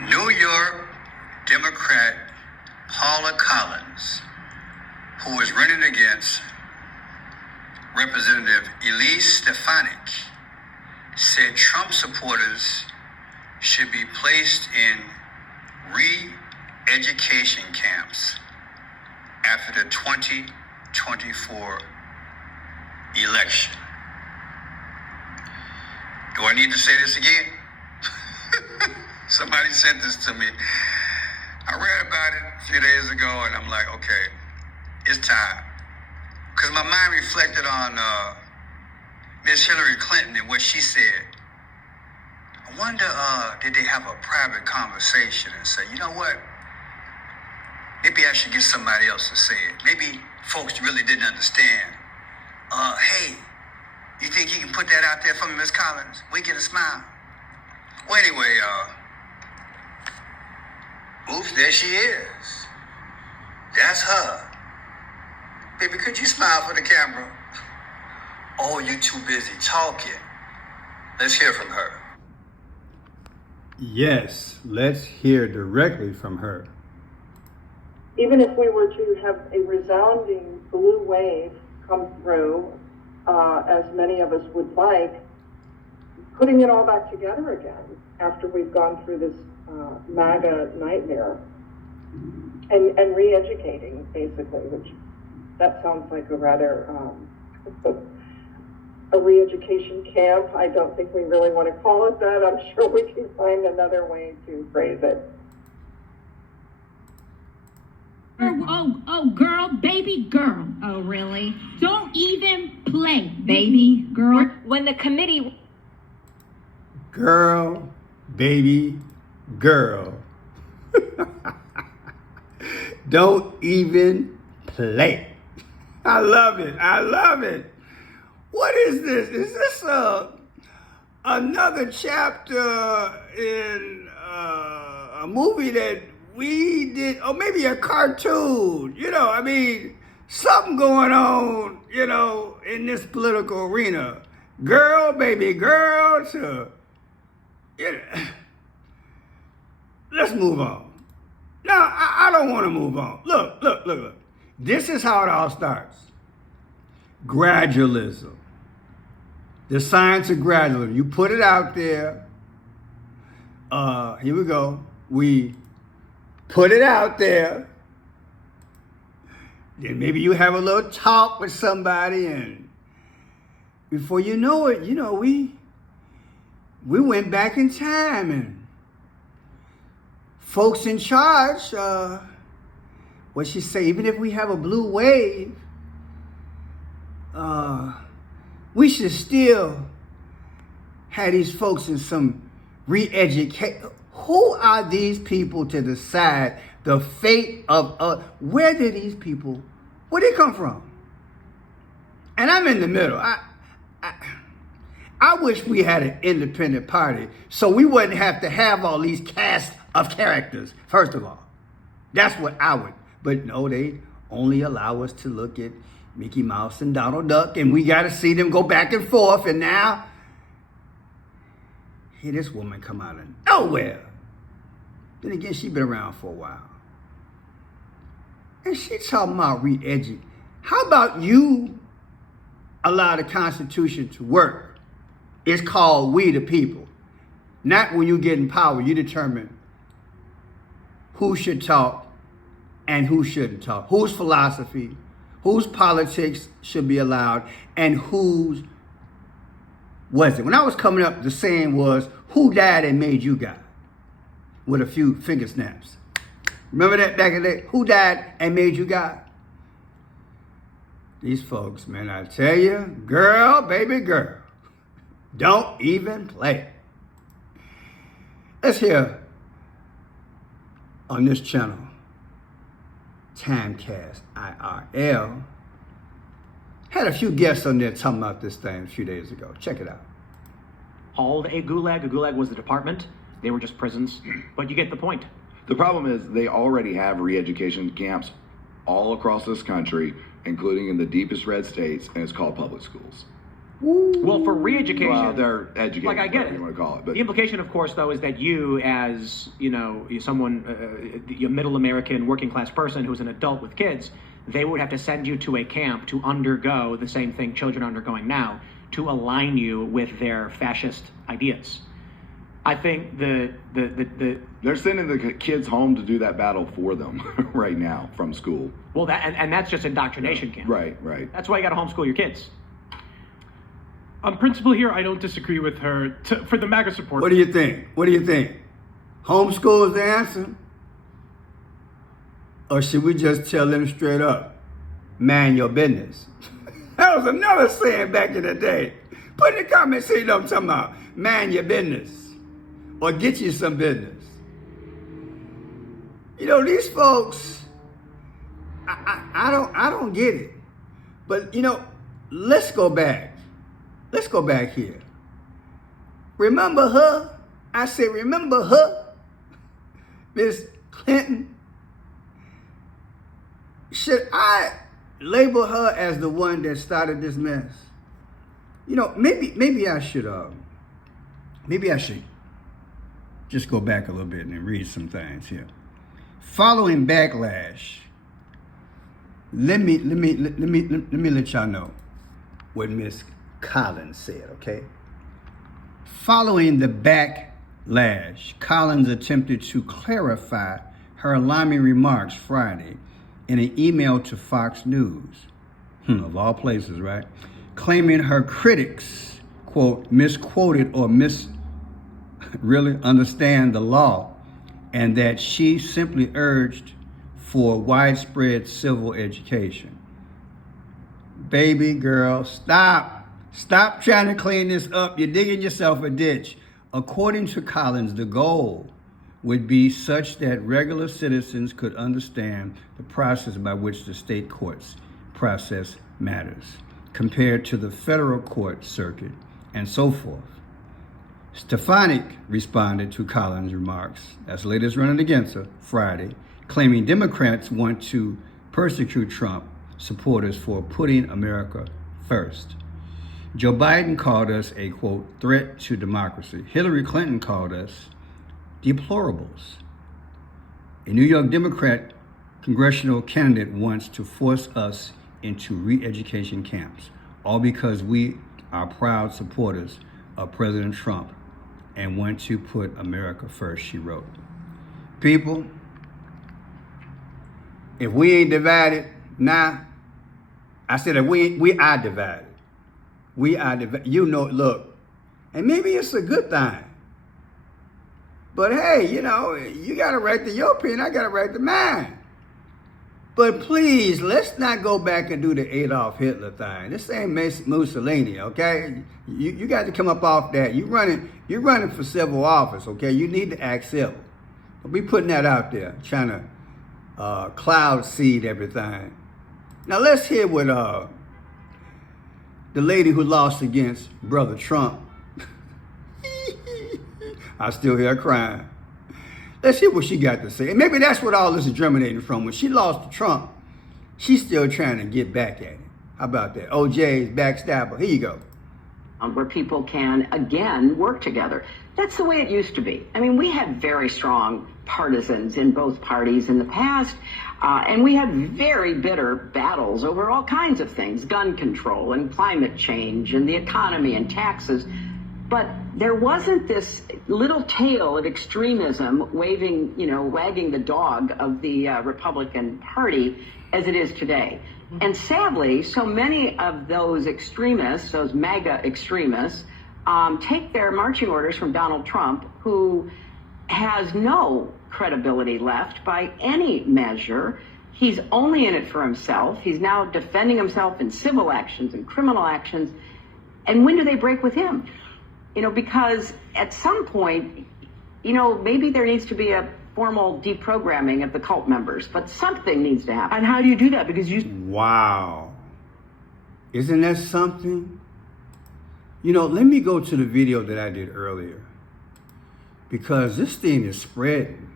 New York Democrat Paula Collins, who was running against Representative Elise Stefanik, said Trump supporters should be placed in re-education camps after the 2024 election. Do I need to say this again? Somebody sent this to me. I read about it a few days ago, and I'm like, okay, it's time. Because my mind reflected on Miss Hillary Clinton and what she said. I wonder, did they have a private conversation and say, you know what? Maybe I should get somebody else to say it. Maybe folks really didn't understand. Hey, you think you can put that out there for me, Miss Collins? We get a smile. Well, anyway, oops, there she is. That's her. Baby, could you smile for the camera? Oh, you too busy talking. Let's hear from her. Yes, let's hear directly from her. Even if we were to have a resounding blue wave come through, as many of us would like, putting it all back together again after we've gone through this MAGA nightmare and re-educating, basically, which that sounds like a rather a re-education camp. I don't think we really want to call it that. I'm sure we can find another way to phrase it. Oh, girl, baby girl. Oh, really? Don't even play, baby girl. When the committee... Girl, baby, girl. Don't even play. I love it. I love it. What is this? Is this another chapter in a movie that we did, or maybe a cartoon? You know, I mean, something going on, you know, in this political arena. Girl, baby, girl, to, you know, let's move on. No, I don't want to move on. Look. This is how it all starts. Gradualism. The science of gradualism. You put it out there. Here we go. We put it out there. Then maybe you have a little talk with somebody, and before you know it, you know, we went back in time, and folks in charge, what she say, even if we have a blue wave, we should still have these folks in some re-educate. Who are these people to decide the fate of where did these people, where they come from? And I'm in the middle. I wish we had an independent party so we wouldn't have to have all these cast of characters, first of all. That's what I would. But no, they only allow us to look at Mickey Mouse and Donald Duck, and we got to see them go back and forth. And now, here this woman come out of nowhere. Then again, she been around for a while. And she talking about re-educate. How about you allow the Constitution to work? It's called we the people. Not when you get in power, you determine who should talk and who shouldn't talk. Whose philosophy, whose politics should be allowed, and whose wasn't. When I was coming up, the saying was, who died and made you God? With a few finger snaps. Remember that back in the day? Who died and made you God? These folks, man, I tell you, girl, baby girl, don't even play. Let's hear on this channel, Timecast IRL, had a few guests on there talking about this thing a few days ago. Check it out. Called a gulag. A gulag was the department. They were just prisons, but you get the point. The problem is they already have re-education camps all across this country, including in the deepest red states, and it's called public schools. Well, for re-education, Well, they're educated, like I get whatever it. you want to call it. But The implication, of course, though, is that you, as someone, a middle American working class person who's an adult with kids, they would have to send you to a camp to undergo the same thing children are undergoing now, to align you with their fascist ideas. I think the they're sending the kids home to do that battle for them right now from school. well, that and that's just indoctrination camp. Right. That's why you got to homeschool your kids. On principle here, I don't disagree with her. For the MAGA support. What do you think? Homeschool is the answer? Or should we just tell them straight up, man your business? That was another saying back in the day. Put in the comments, see what I'm talking about. Man your business. Or get you some business. These folks, I don't get it. But let's go back. Let's go back here. Remember her? I said, remember her? Miss Clinton? Should I label her as the one that started this mess? Maybe I should just go back a little bit and read some things here. Following backlash, let me let y'all know what Miss Collins said, okay? Following the backlash, Collins attempted to clarify her alarming remarks Friday in an email to Fox News, of all places, right? Claiming her critics, quote, misquoted or really understand the law, and that she simply urged for widespread civil education. Baby girl, stop. Stop trying to clean this up. You're digging yourself a ditch. According to Collins, the goal would be such that regular citizens could understand the process by which the state courts process matters, compared to the federal court circuit, and so forth. Stefanik responded to Collins' remarks, as late as running against her Friday, claiming Democrats want to persecute Trump supporters for putting America first. Joe Biden called us a, quote, threat to democracy. Hillary Clinton called us deplorables. A New York Democrat congressional candidate wants to force us into re-education camps, all because we are proud supporters of President Trump and want to put America first, she wrote. People, if we ain't divided now, I said that we are divided. We are divided. Look, and maybe it's a good thing. But hey, you got a right to your opinion, I got a right to mine. But please, let's not go back and do the Adolf Hitler thing. This ain't Mussolini, okay? You got to come up off that. You're running for civil office, okay? You need to act civil. Don't be putting that out there, trying to cloud seed everything. Now let's hear what the lady who lost against Brother Trump. I still hear her crying. Let's hear what she got to say. And maybe that's what all this is germinating from. When she lost to Trump, she's still trying to get back at him. How about that? OJ's backstabber. Here you go. Where people can, again, work together. That's the way it used to be. I mean, we had very strong partisans in both parties in the past, and we had very bitter battles over all kinds of things, gun control and climate change and the economy and taxes. But there wasn't this little tail of extremism wagging the dog of the Republican Party as it is today. And sadly, so many of those extremists, those MAGA extremists, take their marching orders from Donald Trump, who has no credibility left by any measure. He's only in it for himself. He's now defending himself in civil actions and criminal actions. And when do they break with him? Because at some point, maybe there needs to be a formal deprogramming of the cult members, but something needs to happen. And how do you do that? Because Wow. Isn't that something? Let me go to the video that I did earlier, because this thing is spreading.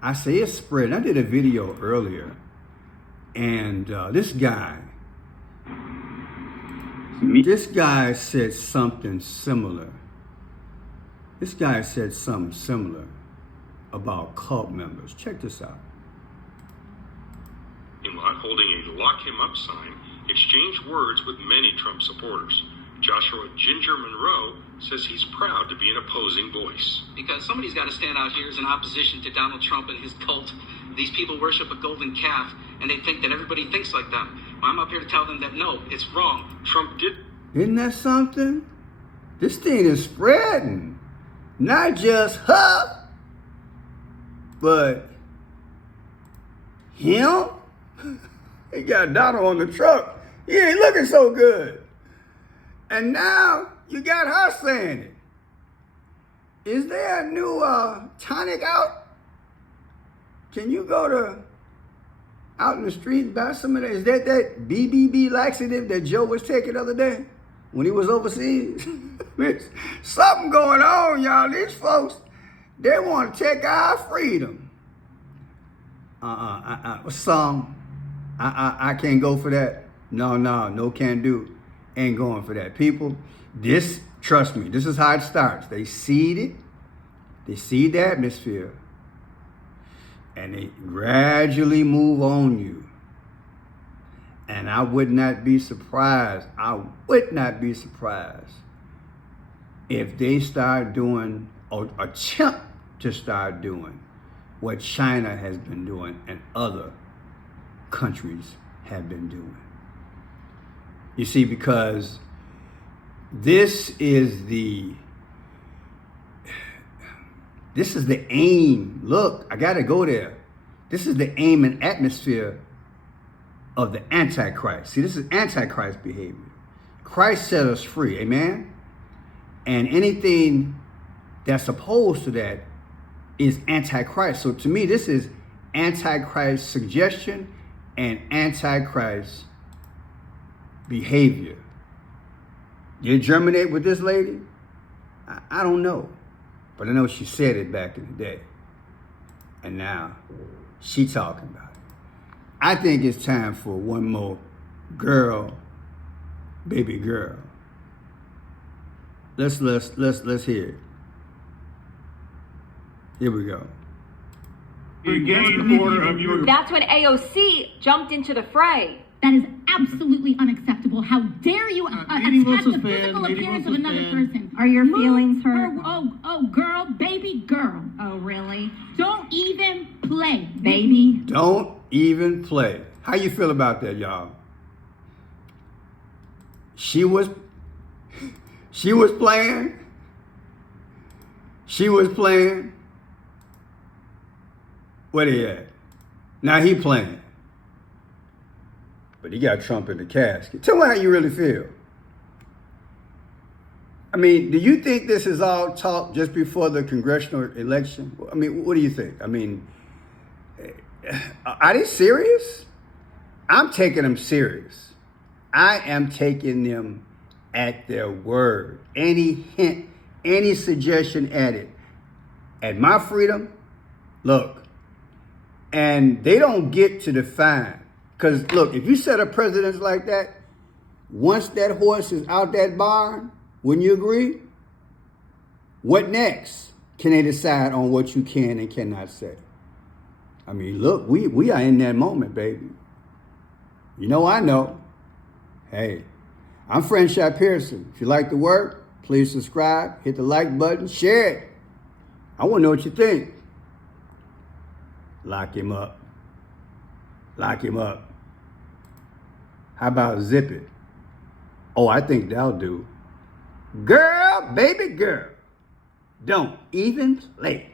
I say it's spreading. I did a video earlier, and this guy, This guy said something similar. This guy said something similar about cult members. Check this out. Holding a lock him up sign, exchanged words with many Trump supporters. Joshua Ginger Monroe says he's proud to be an opposing voice. Because somebody's got to stand out here as an opposition to Donald Trump and his cult. These people worship a golden calf, and they think that everybody thinks like them. I'm up here to tell them that no, it's wrong. Trump did. Isn't that something? This thing is spreading. Not just her, but him. He got Donald on the truck. He ain't looking so good. And now you got her saying it. Is there a new tonic out? Can you go out in the street and buy some of that? Is that BBB laxative that Joe was taking the other day when he was overseas? Something going on, y'all. These folks, they want to take our freedom. Some. I can't go for that. No can do. Ain't going for that. People, trust me, this is how it starts. They seed it. They seed the atmosphere. And they gradually move on you. And I would not be surprised. If they start doing, or attempt to start doing, what China has been doing and other countries have been doing. You see, because this is the aim. Look, I got to go there. This is the aim and atmosphere of the Antichrist. See, this is Antichrist behavior. Christ set us free, amen? And anything that's opposed to that is Antichrist. So to me, this is Antichrist suggestion and Antichrist behavior. Did it germinate with this lady? I don't know. But I know she said it back in the day. And now she talking about it. I think it's time for one more baby girl. Let's hear it. Here we go. That's when AOC jumped into the fray. That is absolutely unacceptable. How dare you attack the physical appearance of another person? Are your feelings hurt? Oh, girl, baby girl. Oh, really? Don't even play, baby. Don't even play. How you feel about that, y'all? She was playing. Where he at? Now he playing. But he got Trump in the casket. Tell me how you really feel. I mean, do you think this is all talk just before the congressional election? I mean, what do you think? I mean, are they serious? I'm taking them serious. I am taking them at their word. Any hint, any suggestion added at my freedom, look, and they don't get to define. Because, look, if you set up precedents like that, once that horse is out that barn, wouldn't you agree? What next can they decide on what you can and cannot say? I mean, look, we are in that moment, baby. You know I know. Hey, I'm Franchot Pearson. If you like the work, please subscribe, hit the like button, share it. I want to know what you think. Lock him up. Lock him up. How about zip it? Oh, I think that'll do. Girl, baby girl, don't even play.